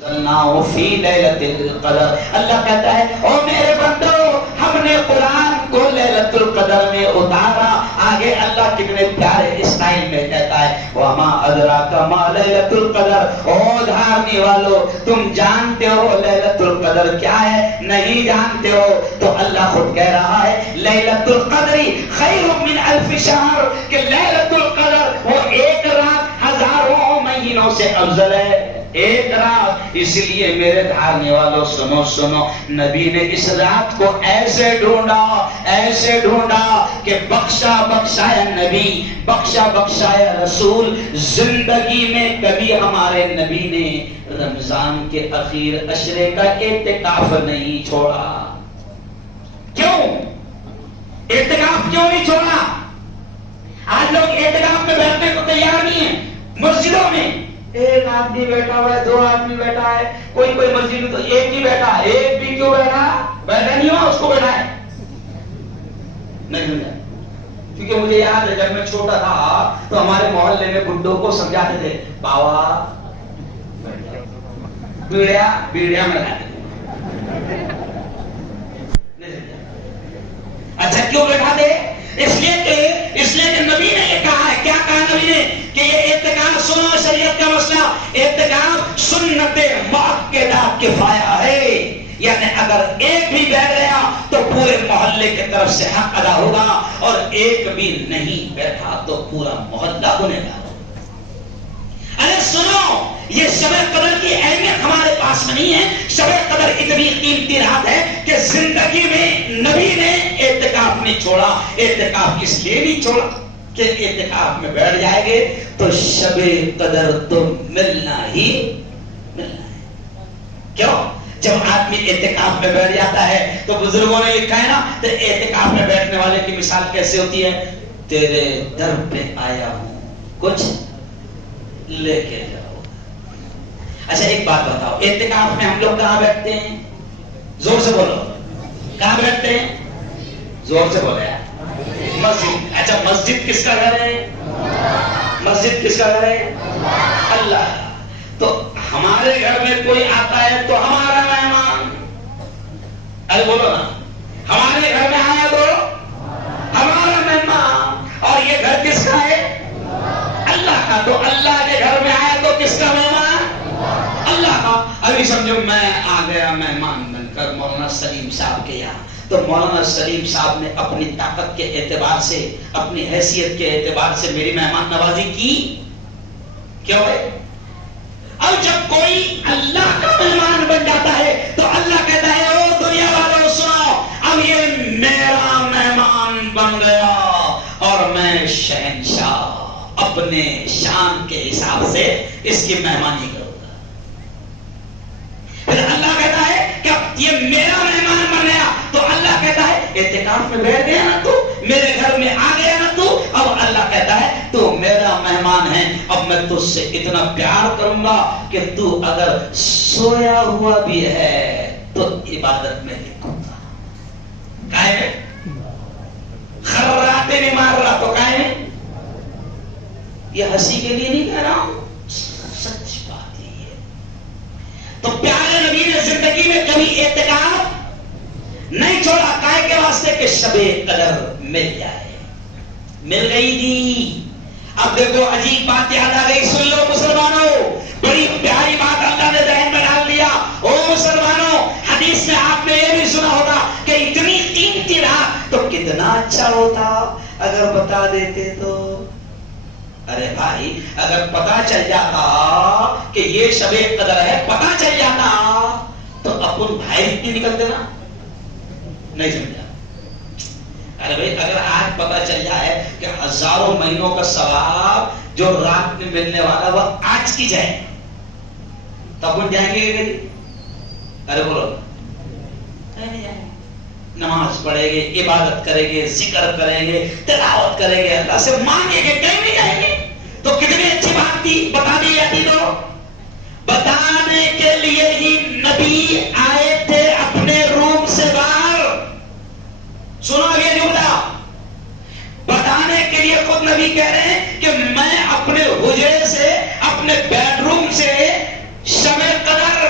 فی لیلۃ القدر، اللہ کہتا ہے او میرے بندو ہم نے قرآن کو لیلۃ القدر میں اتارا۔ آگے اللہ کتنے پیارے اسٹائل میں کہتا ہے وما ادراک ما لیلۃ القدر، او دھارنے والو تم جانتے ہو لیلۃ القدر کیا ہے؟ نہیں جانتے ہو تو اللہ خود کہہ رہا ہے لیلۃ القدر خیر من الف شہر، کہ لیلۃ القدر وہ ایک رات ہزاروں مہینوں سے افضل ہے، ایک رات۔ اس لیے میرے دھارنے والوں سنو سنو، نبی نے اس رات کو ایسے ڈھونڈا کہ بخشا بخشایا نبی، بخشا بخشایا رسول، زندگی میں کبھی ہمارے نبی نے رمضان کے اخیر عشرے کا اعتکاف نہیں چھوڑا۔ کیوں اعتکاف کیوں نہیں چھوڑا؟ آج لوگ اعتکاف میں بیٹھنے کو تیار نہیں ہیں۔ مسجدوں میں ایک آدمی بیٹھا ہوا ہے، دو آدمی بیٹھا ہے، کوئی مسجد میں تو ایک ہی بیٹھا ہے، ایک بھی کیوں بیٹھا نہیں ہوا اس کو بیٹھا ہے نہیں، کیونکہ مجھے یاد ہے جب میں چھوٹا تھا تو ہمارے محلے میں بڈھوں کو سمجھاتے تھے باوا بیڑیا میں رہتے تھے۔ اچھا کیوں بیٹھا دے؟ اس لیے کہ نبی نے یہ کہا ہے، کیا کہا نبی نے کہ یہ اعتکاف، سنو شریعت کا مسئلہ، اعتکاف سنت مؤکدہ کفایہ ہے، یعنی اگر ایک بھی بیٹھ گیا تو پورے محلے کی طرف سے حق ادا ہوگا، اور ایک بھی نہیں بیٹھا تو پورا محلہ گنہگار ہوگا۔ ارے سنو، یہ شب قدر کی اہمیت ہمارے پاس میں نہیں ہے۔ شب قدر اتنی قیمتی رات ہے کہ زندگی میں نبی نے اعتکاف نہیں چھوڑا۔ اعتکاف اس لیے نہیں چھوڑا کہ اعتکاف میں بیٹھ جائیں گے تو شب قدر تو ملنا ہی ملنا ہے۔ کیوں؟ جب آدمی اعتکاف میں بیٹھ جاتا ہے تو بزرگوں نے لکھا ہے نا، تو اعتکاف میں بیٹھنے والے کی مثال کیسے ہوتی ہے؟ تیرے در پہ آیا ہوں، کچھ لے کے جاؤ۔ اچھا ایک بات بتاؤ، اعتکاف میں ہم لوگ کہاں بیٹھتے ہیں؟ زور سے بولو، کہاں بیٹھتے ہیں؟ زور سے بولو یار۔ مسجد۔ اچھا مسجد کس کا گھر ہے؟ مسجد کس کا گھر ہے؟ اللہ۔ تو ہمارے گھر میں کوئی آتا ہے تو ہمارا مہمان، ارے بولو نا، ہمارے گھر میں آیا تو ہمارا مہمان، اور یہ گھر کس کا ہے؟ اللہ کا۔ تو اللہ کے گھر میں آیا تو کس کا مہمان؟ اللہ کا۔ ابھی سمجھو میں آ گیا مہمان بن کر مولانا سلیم صاحب کے یہاں، تو مولانا سلیم صاحب نے اپنی طاقت کے اعتبار سے، اپنی حیثیت کے اعتبار سے میری مہمان نوازی کی، کیا ہے؟ اب جب کوئی اللہ کا مہمان بن جاتا ہے تو اللہ کہتا ہے او دنیا والوں سنو، اب یہ میرا مہمان بن گیا اور میں شہنشاہ اپنے شان کے حساب سے اس کی مہمانی کروں گا۔ پھر اللہ کہتا ہے کہ اب یہ میرا مہمان بن گیا، تو اللہ کہتا ہے اعتکاف میں بیٹھ گیا نا تو، میرے گھر میں آ گیا نا تو، اب اللہ کہتا ہے تو میرا مہمان ہے، اب میں تجھ سے اتنا پیار کروں گا کہ تو اگر سویا ہوا بھی ہے تو عبادت میں لکھوں گا۔ کائے میں خراتے نہیں مار رہا تو کائے میں، یہ ہنسی کے لیے نہیں کہہ رہا ہوں، سچ بات یہ ہے۔ تو پیارے نبی نے زندگی میں کبھی اعتکاف نہیں چھوڑا، کائے کے واسطے کہ شب قدر مل جائے، مل گئی تھی۔ اب دیکھو عجیب بات یاد آ گئی، سن لو مسلمانوں، بڑی پیاری بات اللہ نے ذہن میں ڈال دیا۔ او مسلمانوں، حدیث میں آپ نے یہ بھی سنا ہوگا کہ اتنی قیمتی رات تو کتنا اچھا ہوتا اگر بتا دیتے تو۔ ارے بھائی اگر پتا چل جاتا کہ یہ شب قدر ہے، پتا چل جاتا تو اپن بھائی نہیں نکلتے نا، نہیں سمجھا؟ ارے بھائی اگر آج پتا چل جائے کہ ہزاروں مہینوں کا ثواب جو رات میں ملنے والا وہ آج کی جائے تو اپن جائیں گے کہ ارے بولو نہیں جائیں گے؟ نماز پڑھیں گے، عبادت کریں گے، ذکر کریں گے، تلاوت کریں گے، اللہ سے مانگیں گے، کہیں نہیں جائیں گے؟ تو کتنی اچھی بات تھی، بتا دی جاتی تو بتانے کے لیے ہی نبی آئے تھے اپنے روم سے باہر۔ سنو یہ جملہ، بتانے کے لیے خود نبی کہہ رہے ہیں کہ میں اپنے حجرے سے، اپنے بیڈ روم سے شب قدر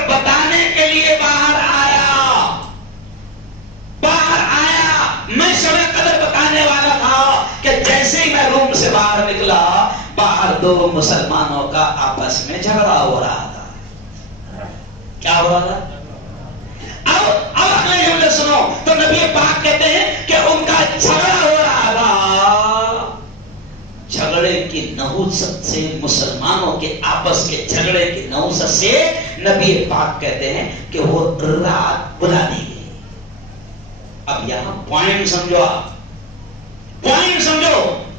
دو مسلمانوں کا آپس میں جھگڑا ہو رہا تھا. کیا ہو رہا تھا؟ اب اگلے جملے سنو تو نبی پاک کہتے ہیں کہ ان کا جھگڑا ہو رہا تھا. جھگڑے کی نحوست سے، مسلمانوں کے آپس کے جھگڑے کی نحوست سے نبی پاک کہتے ہیں کہ وہ رات بلا دی گئی. اب یہاں پوائنٹ سمجھو، آپ پوائنٹ سمجھو.